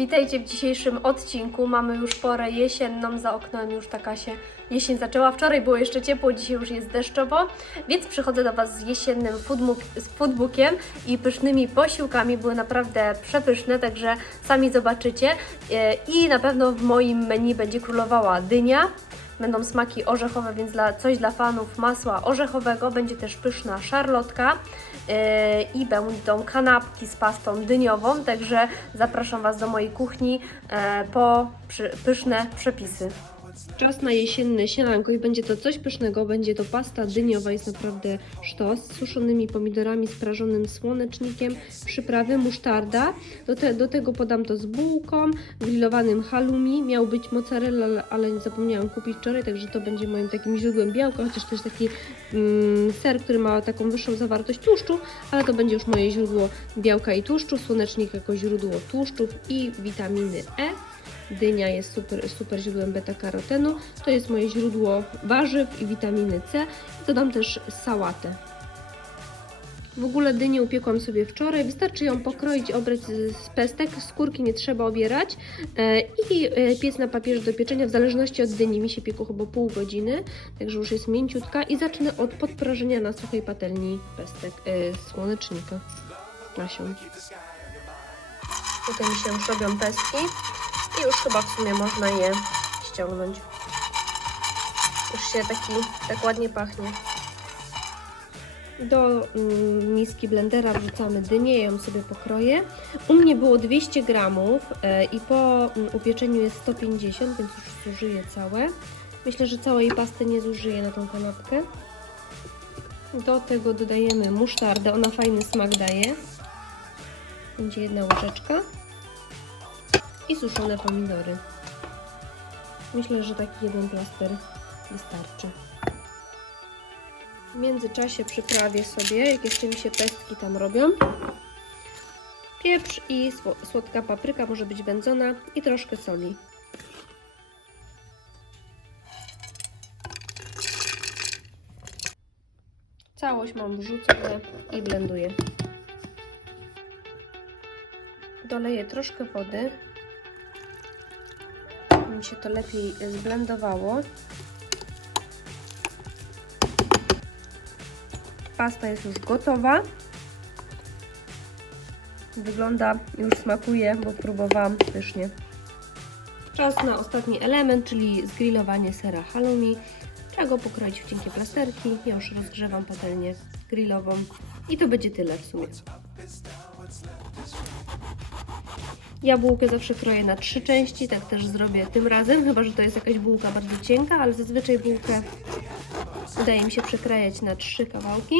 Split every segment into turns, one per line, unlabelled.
Witajcie w dzisiejszym odcinku. Mamy już porę jesienną, za oknem już taka się jesień zaczęła. Wczoraj było jeszcze ciepło, dzisiaj już jest deszczowo, więc przychodzę do Was z jesiennym foodbookiem i pysznymi posiłkami. Były naprawdę przepyszne, także sami zobaczycie. E, I na pewno w moim menu będzie królowała dynia. Będą smaki orzechowe, więc dla, coś dla fanów masła orzechowego. Będzie też pyszna szarlotka i będą kanapki z pastą dyniową. Także zapraszam Was do mojej kuchni e, po pyszne przepisy. Czas na jesienne śniadanko i będzie to coś pysznego. Będzie to pasta dyniowa, jest naprawdę sztos, z suszonymi pomidorami, sprażonym słonecznikiem, przyprawy, musztarda. Do, te, do tego podam to z bułką, grillowanym halloumi. Miał być mozzarella, ale- zapomniałam kupić wczoraj, także to będzie moim takim źródłem białka, chociaż jest taki mm, ser, który ma taką wyższą zawartość tłuszczu, ale to będzie już moje źródło białka i tłuszczu, słonecznik jako źródło tłuszczów i witaminy E. Dynia jest super, super źródłem beta-karotenu. To jest moje źródło warzyw i witaminy C. Dodam też sałatę. W ogóle dynię upiekłam sobie wczoraj. Wystarczy ją pokroić, obrać z pestek. Skórki nie trzeba obierać. E, I e, piec na papierze do pieczenia, w zależności od dyni. Mi się piekło chyba pół godziny, także już jest mięciutka. I zacznę od podprażenia na suchej patelni pestek, e, słonecznika, nasion. Tutaj mi się robią pestki. I już chyba w sumie można je ściągnąć. Już się taki, tak ładnie pachnie. Do mm, miski blendera wrzucamy dynię, ją sobie pokroję. U mnie było 200 gramów e, i po mm, upieczeniu jest 150, więc już zużyję całe. Myślę, że całej pasty nie zużyję na tą kanapkę. Do tego dodajemy musztardę, ona fajny smak daje. Będzie jedna łyżeczka i suszone pomidory. Myślę, że taki jeden plaster wystarczy. W międzyczasie przyprawię sobie, jak jeszcze mi się pestki tam robią. Pieprz i sło- słodka papryka, może być wędzona i troszkę soli. Całość mam wrzucone i blenduję. Doleję troszkę wody, się to lepiej zblendowało. Pasta jest już gotowa. Wygląda, już smakuje, bo próbowałam pysznie. Czas na ostatni element, czyli zgrillowanie sera halloumi. Trzeba go pokroić w cienkie plasterki. Ja już rozgrzewam patelnię grillową. I to będzie tyle w sumie. Ja bułkę zawsze kroję na trzy części, tak też zrobię tym razem, chyba że to jest jakaś bułka bardzo cienka, ale zazwyczaj bułkę udaje mi się przekrajać na trzy kawałki.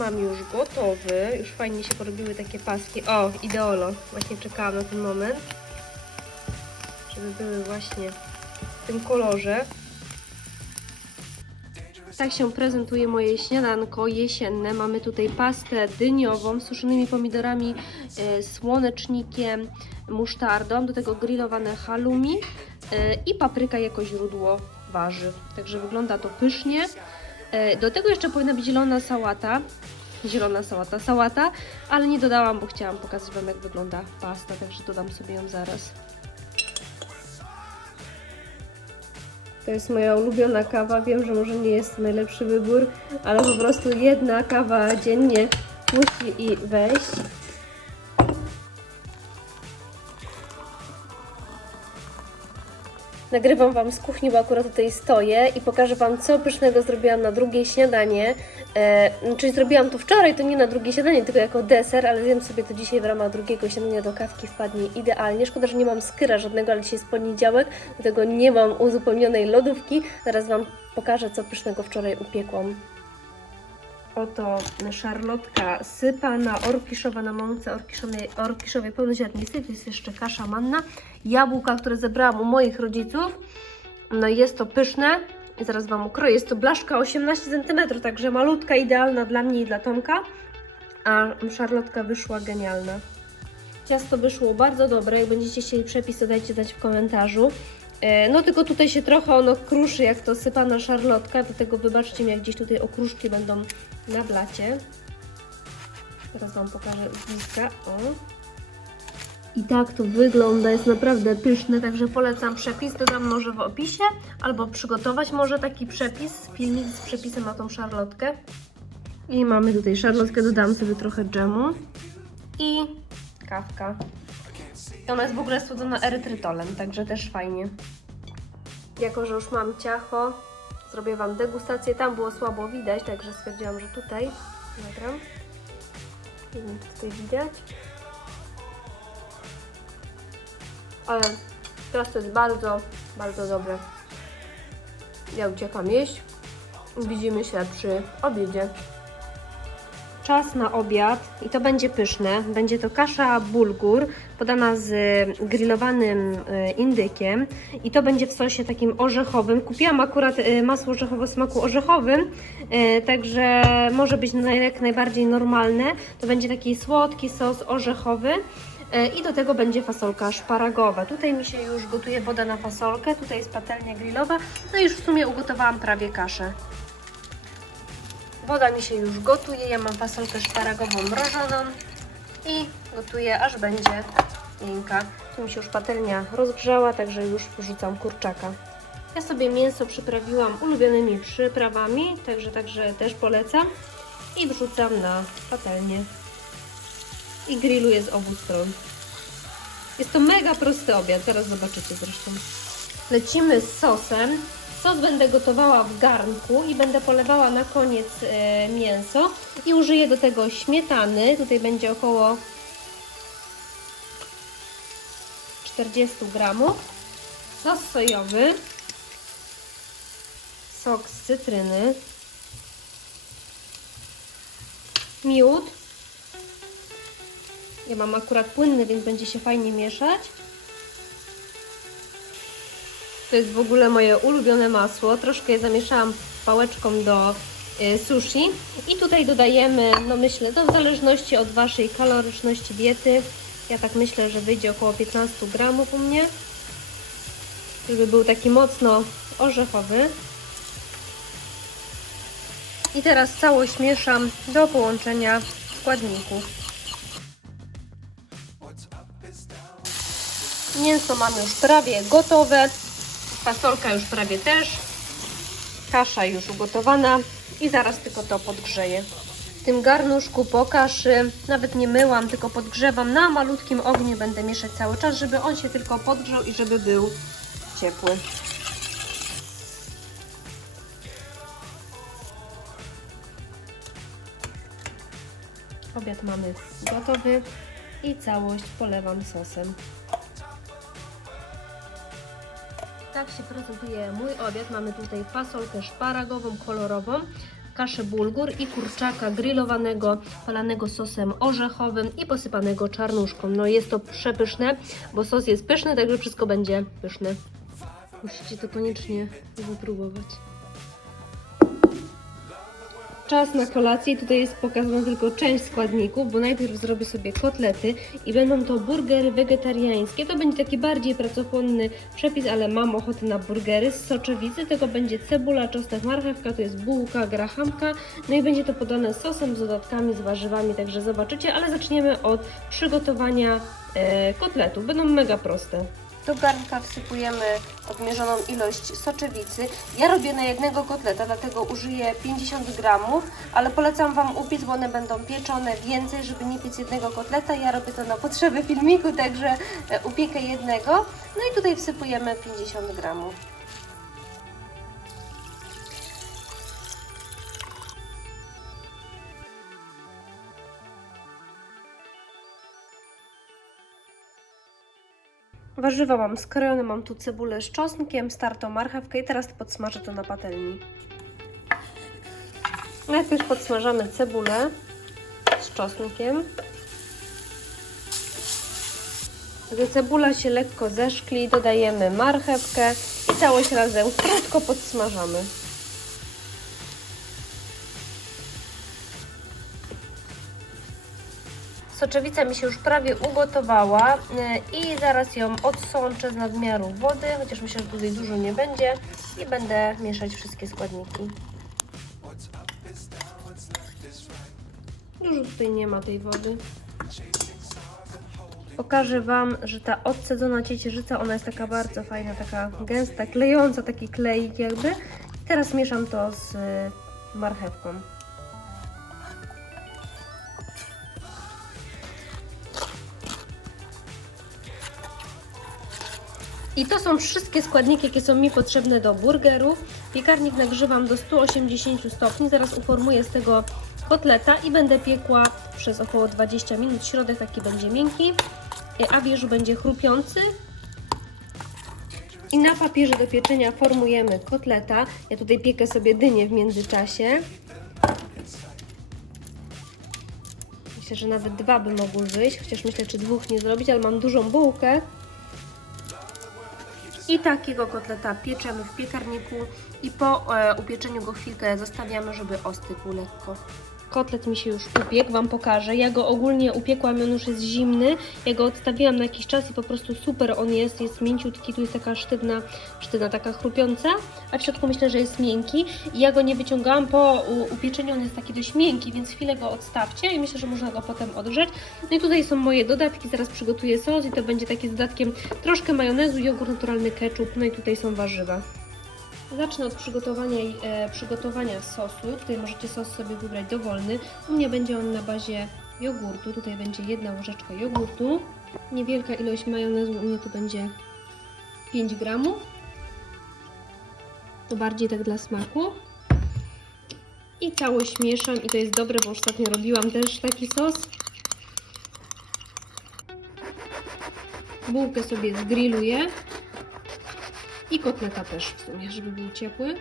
Mam już gotowy, już fajnie się porobiły takie paski. O, ideolo, właśnie czekałam na ten moment, żeby były właśnie w tym kolorze. Tak się prezentuje moje śniadanko jesienne. Mamy tutaj pastę dyniową z suszonymi pomidorami, e, słonecznikiem, musztardą, do tego grillowane halloumi e, i papryka jako źródło warzyw. Także wygląda to pysznie. E, Do tego jeszcze powinna być zielona sałata. Zielona sałata, sałata, ale nie dodałam, bo chciałam pokazać Wam, jak wygląda pasta, także dodam sobie ją zaraz. To jest moja ulubiona kawa. Wiem, że może nie jest najlepszy wybór, ale po prostu jedna kawa dziennie musi i wejść. Nagrywam Wam z kuchni, bo akurat tutaj stoję i pokażę Wam, co pysznego zrobiłam na drugie śniadanie. E, czyli zrobiłam to wczoraj, to nie na drugie śniadanie, tylko jako deser, ale zjem sobie to dzisiaj w ramach drugiego śniadania do kawki wpadnie idealnie. Szkoda, że nie mam skyra żadnego, ale dzisiaj jest poniedziałek, dlatego nie mam uzupełnionej lodówki. Zaraz Wam pokażę, co pysznego wczoraj upiekłam. Oto szarlotka sypana, orkiszowa na mące orkiszowej, orkiszowej pełnoziarnistej. To jest jeszcze kasza manna. Jabłka, które zebrałam u moich rodziców. No jest to pyszne. Zaraz Wam ukroję. Jest to blaszka 18 cm, także malutka, idealna dla mnie i dla Tomka. A szarlotka wyszła genialna. Ciasto wyszło bardzo dobre. Jak będziecie chcieli przepis, to dajcie znać w komentarzu. E, No tylko tutaj się trochę ono kruszy, jak to sypana szarlotka, dlatego wybaczcie mi, jak gdzieś tutaj okruszki będą na blacie. Teraz Wam pokażę z bliska. O. I tak to wygląda, jest naprawdę pyszne, także polecam przepis, dodam może w opisie, albo przygotować może taki przepis, filmik z przepisem na tą szarlotkę. I mamy tutaj szarlotkę, dodam sobie trochę dżemu i kawka. Ona jest w ogóle słodzona erytrytolem, także też fajnie. Jako, że już mam ciacho, zrobię Wam degustację. Tam było słabo widać, także stwierdziłam, że tutaj nagram. Nie wiem, tutaj widać. Ale teraz to jest bardzo, bardzo dobre. Ja uciekam jeść. Widzimy się przy obiedzie. Czas na obiad i to będzie pyszne. Będzie to kasza bulgur podana z grillowanym e, indykiem i to będzie w sosie takim orzechowym. Kupiłam akurat e, masło orzechowe smaku orzechowym, e, także może być jak najbardziej normalne. To będzie taki słodki sos orzechowy. I do tego będzie fasolka szparagowa. Tutaj mi się już gotuje woda na fasolkę, tutaj jest patelnia grillowa, no i już w sumie ugotowałam prawie kaszę. Woda mi się już gotuje, ja mam fasolkę szparagową mrożoną i gotuję aż będzie miękka. Tu mi się już patelnia rozgrzała, także już wrzucam kurczaka. Ja sobie mięso przyprawiłam ulubionymi przyprawami, także, także też polecam i wrzucam na patelnię i grilluję z obu stron. Jest to mega prosty obiad, zaraz zobaczycie zresztą. Lecimy z sosem. Sos będę gotowała w garnku i będę polewała na koniec e, mięso i użyję do tego śmietany. Tutaj będzie około 40 gramów. Sos sojowy, sok z cytryny, miód, ja mam akurat płynny, więc będzie się fajnie mieszać. To jest w ogóle moje ulubione masło. Troszkę je zamieszałam pałeczką do y, sushi. I tutaj dodajemy, no myślę, to w zależności od Waszej kaloryczności diety. Ja tak myślę, że wyjdzie około 15 gramów u mnie. Żeby był taki mocno orzechowy. I teraz całość mieszam do połączenia składników. Mięso mamy już prawie gotowe. Fasolka już prawie też. Kasza już ugotowana i zaraz tylko to podgrzeję. W tym garnuszku po kaszy nawet nie myłam, tylko podgrzewam na malutkim ogniu. Będę mieszać cały czas, żeby on się tylko podgrzał i żeby był ciepły. Obiad mamy gotowy i całość polewam sosem. Tak się prezentuje mój obiad. Mamy tutaj fasolkę szparagową, kolorową, kaszę bulgur i kurczaka grillowanego, palanego sosem orzechowym i posypanego czarnuszką. No jest to przepyszne, bo sos jest pyszny, także wszystko będzie pyszne. Musicie to koniecznie wypróbować. Czas na kolację. Tutaj jest pokazana tylko część składników, bo najpierw zrobię sobie kotlety i będą to burgery wegetariańskie. To będzie taki bardziej pracochłonny przepis, ale mam ochotę na burgery z soczewicy. Tego będzie cebula, czosnek, marchewka, to jest bułka, grahamka. No i będzie to podane sosem z dodatkami, z warzywami, także zobaczycie. Ale zaczniemy od przygotowania e, kotletów. Będą mega proste. Do garnka wsypujemy odmierzoną ilość soczewicy. Ja robię na jednego kotleta, dlatego użyję 50 gramów, ale polecam Wam upiec, bo one będą pieczone więcej, żeby nie piec jednego kotleta. Ja robię to na potrzeby filmiku, także e, upiekę jednego. No i tutaj wsypujemy 50 gramów. Warzywa mam skrojone, mam tu cebulę z czosnkiem, startą marchewkę i teraz podsmażę to na patelni. Najpierw podsmażamy cebulę z czosnkiem. Gdy cebula się lekko zeszkli, dodajemy marchewkę i całość razem krótko podsmażamy. Soczewica mi się już prawie ugotowała yy, i zaraz ją odsączę z nadmiaru wody, chociaż myślę, że tutaj dużo nie będzie i będę mieszać wszystkie składniki. Już tutaj nie ma tej wody. Pokażę Wam, że ta odcedzona ciecierzyca, ona jest taka bardzo fajna, taka gęsta, klejąca, taki kleik jakby. Teraz mieszam to z y, marchewką. I to są wszystkie składniki, jakie są mi potrzebne do burgerów. Piekarnik nagrzewam do 180 stopni. Zaraz uformuję z tego kotleta i będę piekła przez około 20 minut. Środek taki będzie miękki, a wierzch będzie chrupiący. I na papierze do pieczenia formujemy kotleta. Ja tutaj piekę sobie dynię w międzyczasie. Myślę, że nawet dwa by mogły wyjść, chociaż myślę, czy dwóch nie zrobić, ale mam dużą bułkę. I takiego kotleta pieczemy w piekarniku i po e, upieczeniu go chwilkę zostawiamy, żeby ostygł lekko. Kotlet mi się już upiekł, Wam pokażę. Ja go ogólnie upiekłam, on już jest zimny. Ja go odstawiłam na jakiś czas i po prostu super on jest. Jest mięciutki, tu jest taka sztywna, sztywna taka chrupiąca, a w środku myślę, że jest miękki. Ja go nie wyciągałam po upieczeniu, on jest taki dość miękki, więc chwilę go odstawcie i myślę, że można go potem odgrzeć. No i tutaj są moje dodatki, zaraz przygotuję sos i to będzie takie z dodatkiem troszkę majonezu, jogurt naturalny, ketchup, no i tutaj są warzywa. Zacznę od przygotowania, e, przygotowania sosu. Tutaj możecie sos sobie wybrać dowolny. U mnie będzie on na bazie jogurtu. Tutaj będzie jedna łyżeczka jogurtu. Niewielka ilość majonezu, u mnie to będzie 5 gramów. To bardziej tak dla smaku. I całość mieszam i to jest dobre, bo ostatnio robiłam też taki sos. Bułkę sobie zgrilluję. I kotleta też w sumie, żeby był ciepły.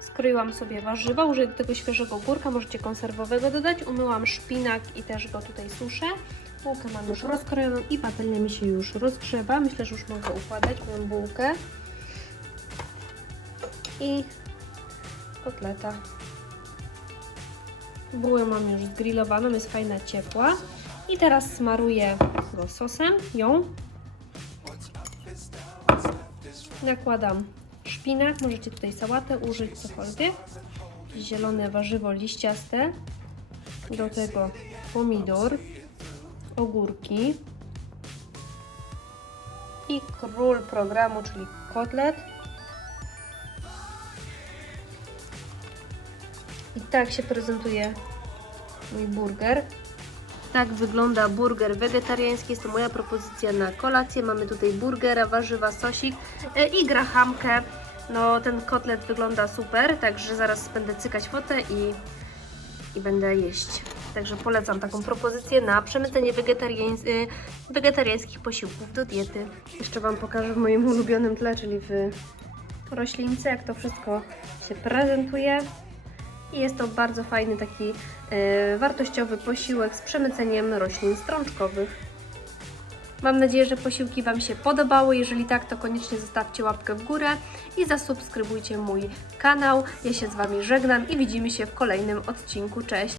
Skroiłam sobie warzywa, użyję tego świeżego ogórka, możecie konserwowego dodać. Umyłam szpinak i też go tutaj suszę. Bułkę mam już rozkrojoną i patelnia mi się już rozgrzewa. Myślę, że już mogę układać moją bułkę. I kotleta. Bułę mam już zgrillowaną, jest fajna, ciepła. I teraz smaruję sosem, ją. Nakładam szpinak, możecie tutaj sałatę użyć, cokolwiek. Zielone warzywo liściaste. Do tego pomidor, ogórki i król programu, czyli kotlet. I tak się prezentuje mój burger. Tak wygląda burger wegetariański. Jest to moja propozycja na kolację. Mamy tutaj burgera, warzywa, sosik e, i grahamkę. No ten kotlet wygląda super, także zaraz będę cykać fotę i, i będę jeść. Także polecam taką propozycję na przemycenie wegetariańs y, wegetariańskich posiłków do diety. Jeszcze Wam pokażę w moim ulubionym tle, czyli w roślince, jak to wszystko się prezentuje. I jest to bardzo fajny taki e, wartościowy posiłek z przemyceniem roślin strączkowych. Mam nadzieję, że posiłki Wam się podobały. Jeżeli tak, to koniecznie zostawcie łapkę w górę i zasubskrybujcie mój kanał. Ja się z Wami żegnam i widzimy się w kolejnym odcinku. Cześć!